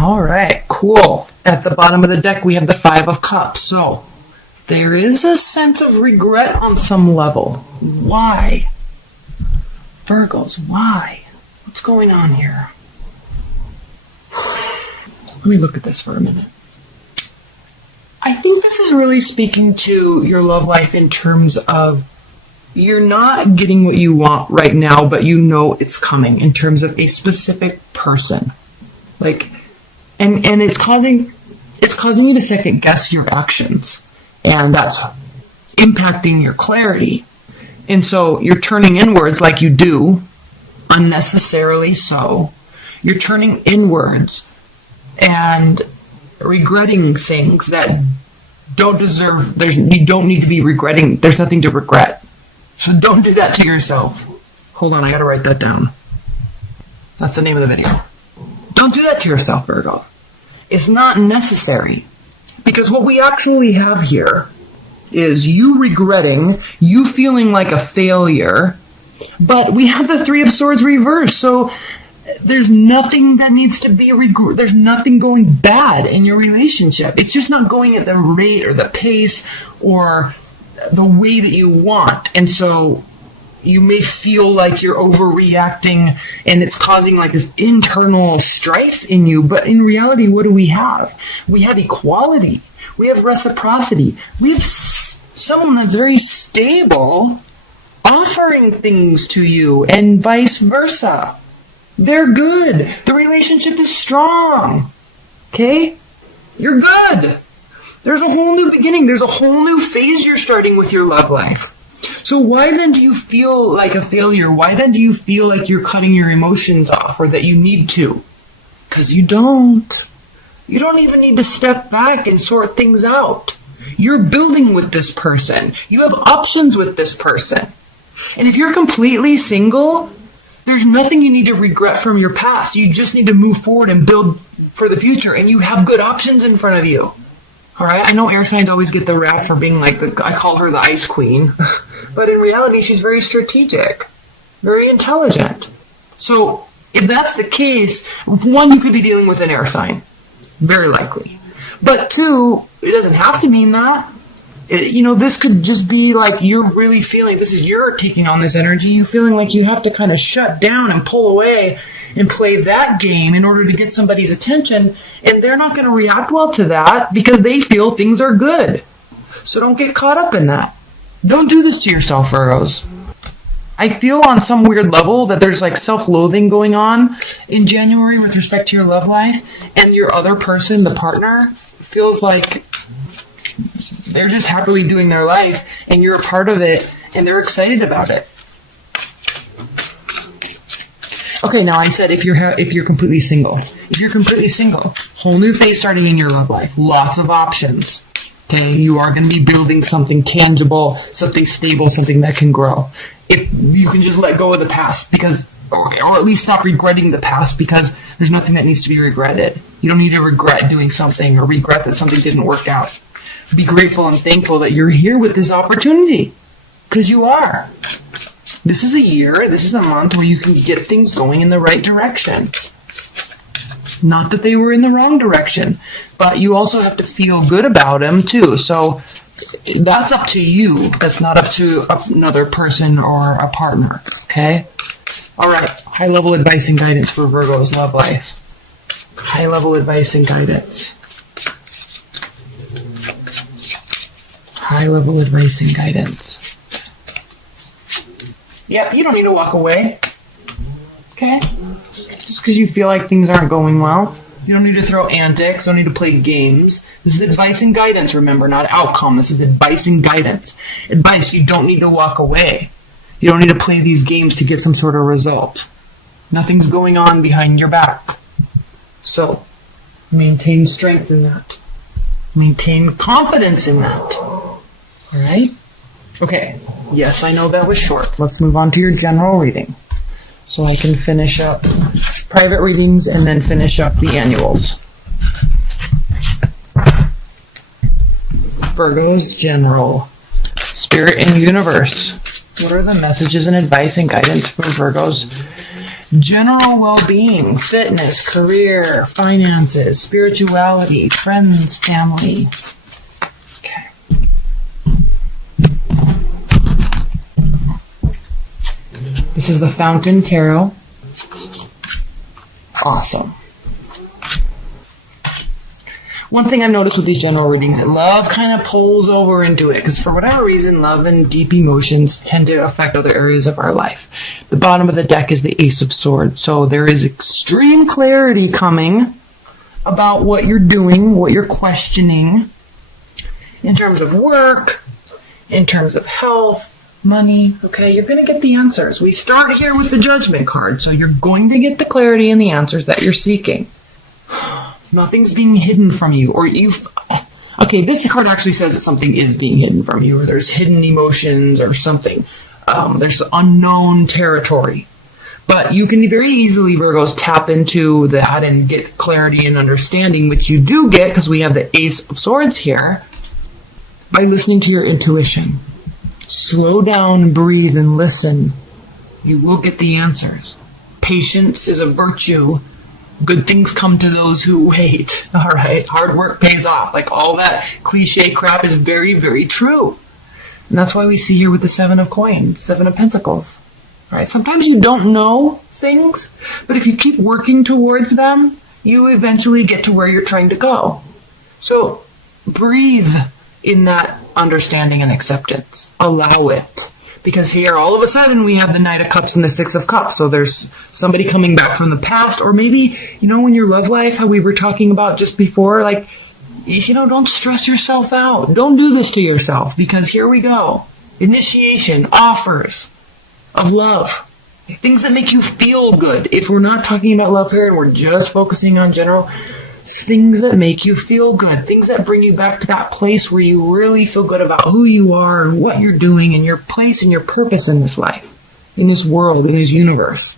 All right, cool. At the bottom of the deck, we have the Five of Cups. So there is a sense of regret on some level. Why? Virgos, why? What's going on here? Let me look at this for a minute. I think this is really speaking to your love life in terms of you're not getting what you want right now, but you know it's coming in terms of a specific person. Like, and it's causing you to second guess your actions, and that's impacting your clarity. And so you're turning inwards like you do, unnecessarily so. You're turning inwards and regretting things that don't deserve, you don't need to be regretting. There's nothing to regret. So don't do that to yourself. Hold on, I gotta write that down. That's the name of the video. Don't do that to yourself, Virgo. It's not necessary. Because what we actually have here is you regretting, you feeling like a failure, but we have the Three of Swords reversed, so there's nothing that needs to be there's nothing going bad in your relationship. It's just not going at the rate or the pace or the way that you want. And so you may feel like you're overreacting and it's causing like this internal strife in you. But in reality, what do we have? We have equality. We have reciprocity. We have someone that's very stable offering things to you and vice versa. They're good. The relationship is strong. Okay? You're good. There's a whole new beginning. There's a whole new phase you're starting with your love life. So why then do you feel like a failure? Why then do you feel like you're cutting your emotions off or that you need to? Because you don't. You don't even need to step back and sort things out. You're building with this person. You have options with this person. And if you're completely single, there's nothing you need to regret from your past. You just need to move forward and build for the future. And you have good options in front of you. All right? I know air signs always get the rap for being like, I call her the ice queen. But in reality, she's very strategic, very intelligent. So if that's the case, one, you could be dealing with an air sign. Very likely. But two, it doesn't have to mean that. This could just be like you're really feeling, you're taking on this energy, you feeling like you have to kind of shut down and pull away and play that game in order to get somebody's attention, and they're not going to react well to that because they feel things are good. So don't get caught up in that. Don't do this to yourself, Virgos. I feel on some weird level that there's like self-loathing going on in January with respect to your love life, and your other person, the partner, feels like they're just happily doing their life and you're a part of it and they're excited about it. Okay, now I said if you're completely single. If you're completely single, whole new phase starting in your love life. Lots of options. Okay, you are going to be building something tangible, something stable, something that can grow. If you can just let go of the past or at least stop regretting the past, because there's nothing that needs to be regretted. You don't need to regret doing something or regret that something didn't work out. Be grateful and thankful that you're here with this opportunity, because you are. This is a year, this is a month where you can get things going in the right direction. Not that they were in the wrong direction, but you also have to feel good about them too. So that's up to you. That's not up to another person or a partner. Okay? All right. High-level advice and guidance for Virgo's love life. High-level advice and guidance. High-level advice and guidance. Yep, you don't need to walk away. Okay? Just because you feel like things aren't going well. You don't need to throw antics. Don't need to play games. This is advice and guidance, remember, not outcome. This is advice and guidance. Advice, you don't need to walk away. You don't need to play these games to get some sort of result. Nothing's going on behind your back. So, maintain strength in that. Maintain confidence in that. Alright? Okay. Yes, I know that was short. Let's move on to your general reading, so I can finish up private readings and then finish up the annuals. Virgo's general. Spirit and universe. What are the messages and advice and guidance for Virgo's General well-being, fitness, career, finances, spirituality, friends, family. Okay. This is the Fountain Tarot. Awesome. One thing I've noticed with these general readings, that love kind of pulls over into it, because for whatever reason, love and deep emotions tend to affect other areas of our life. The bottom of the deck is the Ace of Swords, so there is extreme clarity coming about what you're doing, what you're questioning, in terms of work, in terms of health, money. Okay, you're going to get the answers. We start here with the Judgment card, so you're going to get the clarity and the answers that you're seeking. Nothing's being hidden from you, or okay, this card actually says that something is being hidden from you, or there's hidden emotions or something. There's unknown territory. But you can very easily, Virgos, tap into that and get clarity and understanding, which you do get because we have the Ace of Swords here, by listening to your intuition. Slow down, breathe, and listen. You will get the answers. Patience is a virtue. Good things come to those who wait. All right. Hard work pays off. Like all that cliche crap is very, very true. And that's why we see here with the Seven of Coins, Seven of Pentacles. All right. Sometimes you don't know things, but if you keep working towards them, you eventually get to where you're trying to go. So breathe in that understanding and acceptance. Allow it. Because here, all of a sudden, we have the Knight of Cups and the Six of Cups. So there's somebody coming back from the past, or maybe, in your love life, how we were talking about just before, like, don't stress yourself out. Don't do this to yourself, because here we go. Initiation, offers of love. Things that make you feel good. If we're not talking about love here and we're just focusing on general, things that make you feel good, things that bring you back to that place where you really feel good about who you are and what you're doing and your place and your purpose in this life, in this world, in this universe.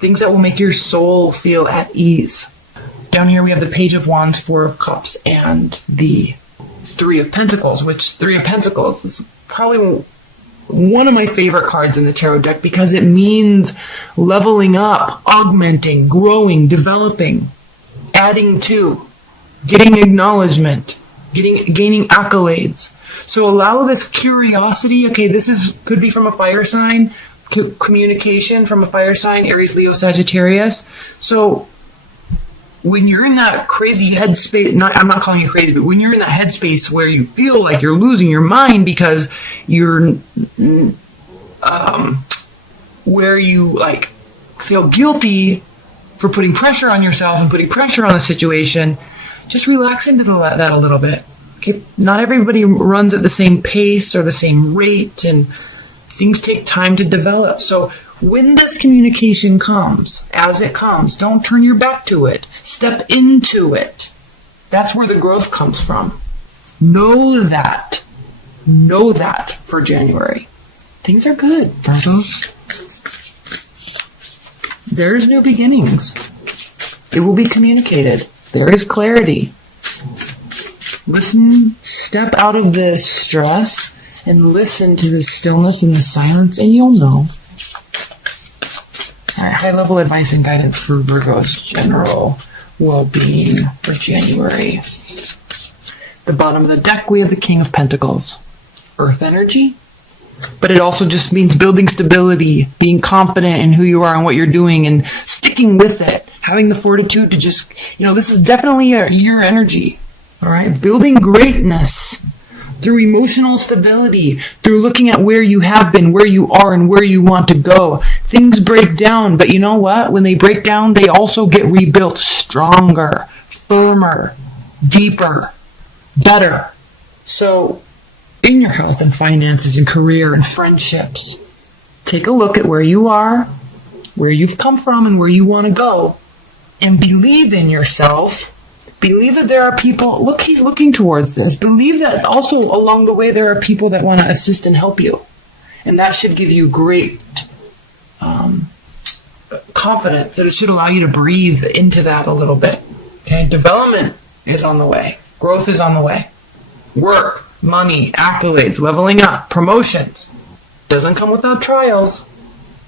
Things that will make your soul feel at ease. Down here we have the Page of Wands, Four of Cups, and the Three of Pentacles, which Three of Pentacles is probably one of my favorite cards in the tarot deck because it means leveling up, augmenting, growing, developing, adding to, getting acknowledgement, gaining accolades. So allow this curiosity. Okay, could be from a fire sign, communication from a fire sign, Aries, Leo, Sagittarius. So when you're in that crazy headspace, I'm not calling you crazy, but when you're in that headspace where you feel like you're losing your mind because you're, where you feel guilty for putting pressure on yourself and putting pressure on the situation, just relax into that a little bit. Okay? Not everybody runs at the same pace or the same rate, and things take time to develop. So when this communication comes, as it comes, don't turn your back to it. Step into it. That's where the growth comes from. Know that. Know that for January. Things are good, Virgos. There's new beginnings. It will be communicated. There is clarity. Listen, step out of the stress and listen to the stillness and the silence, and you'll know. All right, high-level advice and guidance for Virgo's general well-being for January. The bottom of the deck, we have the King of Pentacles. Earth energy. But it also just means building stability, being confident in who you are and what you're doing, and sticking with it. Having the fortitude to just, this is definitely your energy. All right? Building greatness through emotional stability, through looking at where you have been, where you are, and where you want to go. Things break down, but you know what? When they break down, they also get rebuilt stronger, firmer, deeper, better. So, in your health and finances and career and friendships, take a look at where you are, where you've come from, and where you want to go. And believe in yourself. Believe that there are people, look, he's looking towards this. Believe that also along the way there are people that want to assist and help you. And that should give you great confidence, that it should allow you to breathe into that a little bit. Okay, development is on the way. Growth is on the way. Work, money, accolades, leveling up, promotions. Doesn't come without trials,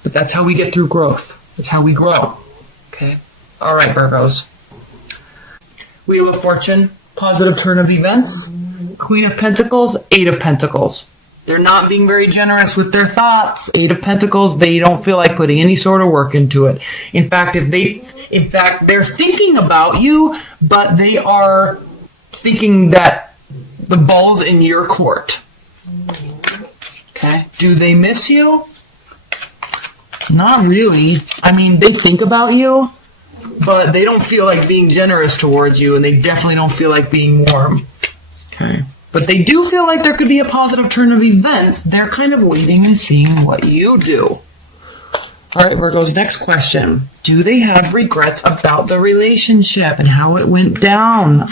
but that's how we get through growth. That's how we grow. Okay. All right, Virgos. Wheel of Fortune, positive turn of events. Queen of Pentacles, Eight of Pentacles. They're not being very generous with their thoughts. Eight of Pentacles, they don't feel like putting any sort of work into it. In fact, they're thinking about you, but they are thinking that the ball's in your court. Okay. Do they miss you? Not really. I mean, they think about you, but they don't feel like being generous towards you, and they definitely don't feel like being warm. Okay. But they do feel like there could be a positive turn of events. They're kind of waiting and seeing what you do. All right, Virgos, next question. Do they have regrets about the relationship and how it went down?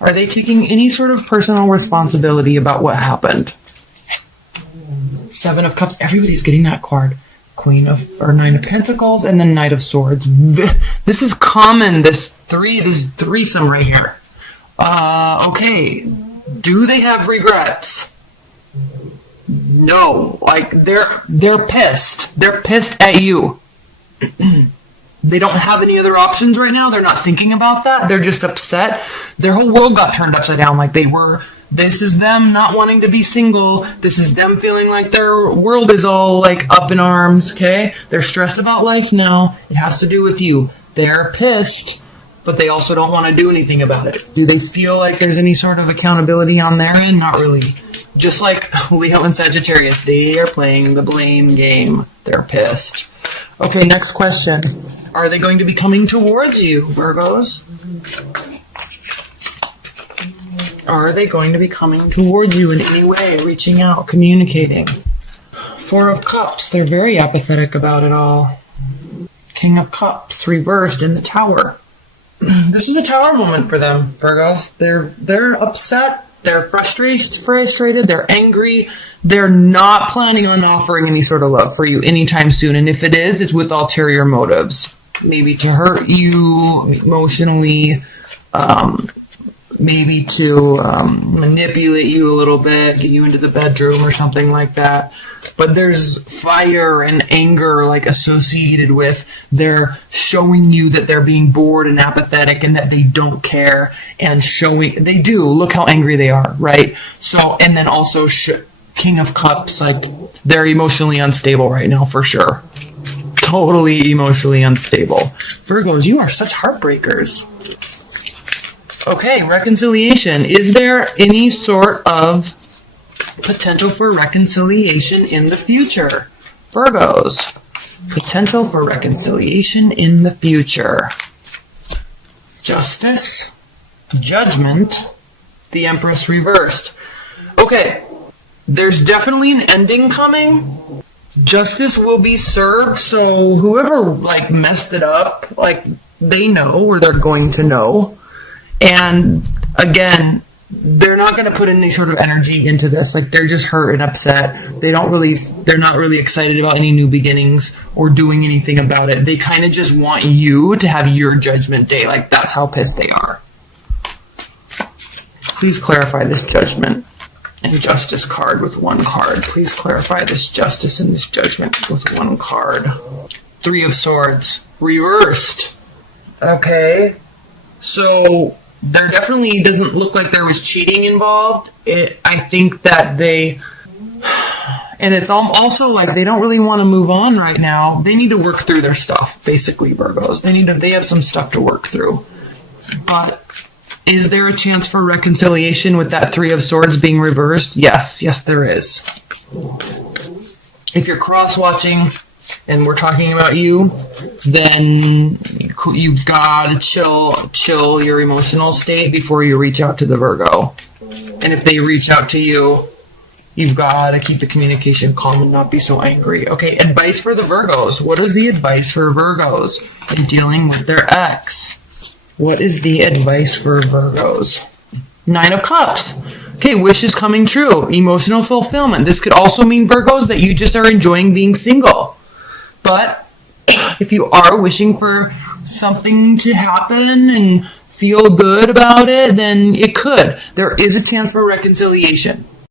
Are they taking any sort of personal responsibility about what happened? Seven of Cups. Everybody's getting that card. Nine of Pentacles, and then Knight of Swords. This is common, this threesome right here. Okay. Do they have regrets? No. Like, they're pissed. They're pissed at you. They don't have any other options right now. They're not thinking about that. They're just upset. Their whole world got turned upside down like they were. This is them not wanting to be single. This is them feeling like their world is all like up in arms, okay? They're stressed about life now. It has to do with you. They're pissed, but they also don't want to do anything about it. Do they feel like there's any sort of accountability on their end? Not really. Just like Leo and Sagittarius, they are playing the blame game. They're pissed. Okay, next question. Are they going to be coming towards you, Virgos? Are they going to be coming towards you in any way, reaching out, communicating? Four of Cups, they're very apathetic about it all. King of Cups, reversed in the Tower. This is a Tower moment for them, Virgos. They're upset, they're frustrated, they're angry. They're not planning on offering any sort of love for you anytime soon. And if it is, it's with ulterior motives. Maybe to hurt you emotionally, maybe to manipulate you a little bit, get you into the bedroom or something like that. But there's fire and anger like associated with they're showing you that they're being bored and apathetic and that they don't care, and they do. Look how angry they are, right? So, and then also King of Cups, like they're emotionally unstable right now for sure. Totally emotionally unstable. Virgos, you are such heartbreakers. Okay, reconciliation. Is there any sort of potential for reconciliation in the future? Virgos, potential for reconciliation in the future. Justice, Judgment, the Empress reversed. Okay, there's definitely an ending coming. Justice will be served, so whoever like messed it up, like they know, or they're going to know. And again, they're not going to put any sort of energy into this. Like they're just hurt and upset. They're not really excited about any new beginnings or doing anything about it. They kind of just want you to have your judgment day. Like that's how pissed they are. Please clarify this Judgment and Justice card with one card. Please clarify this Justice and this Judgment with one card. Three of Swords reversed. Okay. So there definitely doesn't look like there was cheating involved. I think that and it's also like they don't really want to move on right now. They need to work through their stuff, basically, Virgos. They have some stuff to work through. But is there a chance for reconciliation with that Three of Swords being reversed? Yes, there is. If you're cross-watching and we're talking about you, then you've got to chill your emotional state before you reach out to the Virgo. And if they reach out to you, you've got to keep the communication calm and not be so angry. Okay, advice for the Virgos. What is the advice for Virgos in dealing with their ex? What is the advice for Virgos? Nine of Cups. Okay, wishes coming true. Emotional fulfillment. This could also mean, Virgos, that you just are enjoying being single. But if you are wishing for something to happen and feel good about it, then it could. There is a chance for reconciliation.